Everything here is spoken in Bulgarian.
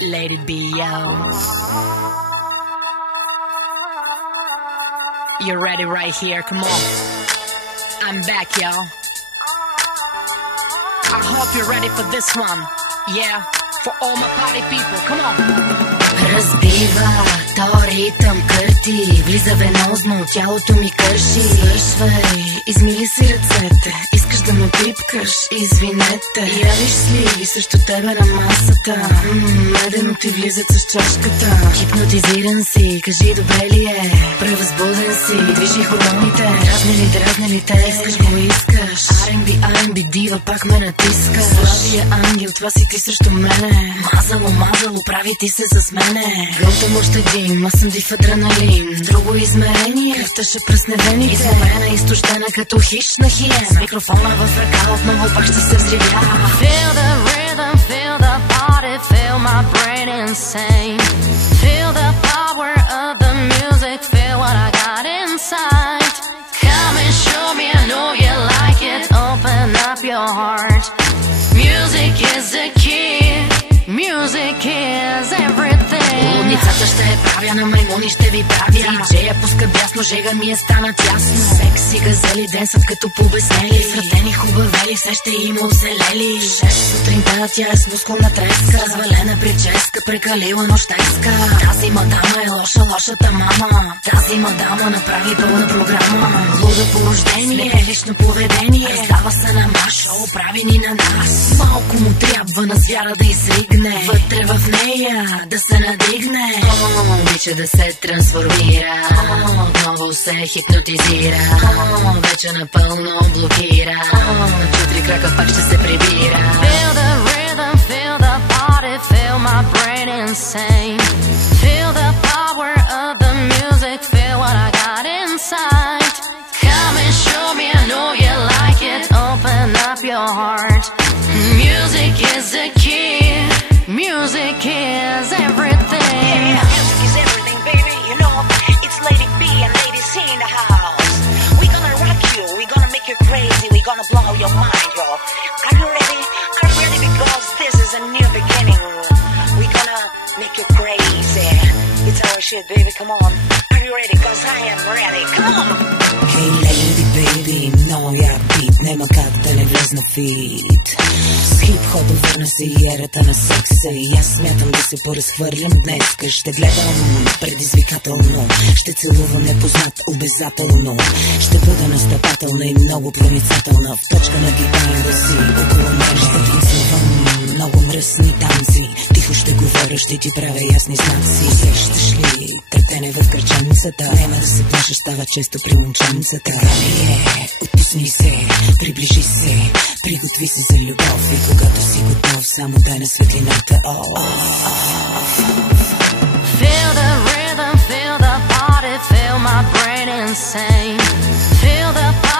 Let it be, yo. You're ready right here, come on. I'm back, yo. I hope you're ready for this one. Yeah, for all my party people, come on. Разбива, то ритъм кърти, влиза венозно, тялото ми кърши. Свършвай, измили си ръцете, искаш да ме пипкаш, извинете. Явиш ли срещу тебе на масата, медено ти влизат с чашката. Хипнотизиран си, кажи добре ли е, превъзбуден си, движи хормоните. Дразни ли те, искаш го искаш. R&B дива пак ме натиска. Слабия ангел, това си ти срещу мене. Мазало, прави ти се с мене. Гълта мощадин, аз съм див адреналин. В друго измерение, кръвта ще пръсне вените. Изморена, изтощена като хищ на хиена. С микрофона в ръка, отново пак ще се взривя. Feel the rhythm, feel the body, feel my brain insane. Feel the power of the music, feel what I got inside. Come and show me, I know you like it, open up your heart. Music is the key, music is everything. Лудницата ще правя, на маймуни ще ви правя. Диджея пуска бясно, жега ми стана тясно. Секси газели, денсът като побеснели. Свратени хубавели, все ще има оселели. 6 сутринта, тя е с мускулна треска. Развалена прическа, прекалила нощеска. Тази мадама е лошата мама. Тази мадама направи пълна програма. Луда по рождение, неприлично поведение. Раздава се на маш, шоу прави ни на нас. Малко му трябва на звяра да изригне, вътре в нея да се надигне. Обича да се трансформира, отново се хипнотизира. Вече напълно блокира, на 4 крака пак ще се прибира. Feel the rhythm, feel the body, feel my brain insane. Feel the power of the music, feel what I got inside. Come and show me, I know you like it, open up your heart. Music is the key, music is everything. Yeah, music is everything, baby, you know. It's Lady B and Lady C in the house. We gonna rock you, we gonna make you crazy, we gonna blow your mind, yo. Are you ready? Are you ready? Because this is a new beginning. We gonna make you crazy. It's our shit, baby, come on. Are you ready? Cause I am ready, come on. Hey lady baby, много як бит, нема как да не влезна фит. С хип-хопа върна се и ерата на секса. И аз смятам да се поразхвърлям днеска. Ще гледам предизвикателно, ще целувам непознат обязателно. Ще бъда настъпателна и много проницателна. В точка на гибанието си, около мен ще танцувам много мръсни танци. Тихо ще говоря, ще ти правя ясни знаци. Усещаш ли търпене в гърчаницата? Няма да се плаша, става често при момченцата. Така ли е? Отпусни се, приближи се, приготви се за любов. И когато си готов, само дай на светлината. Feel the rhythm, feel the body, feel my brain insane. Feel the power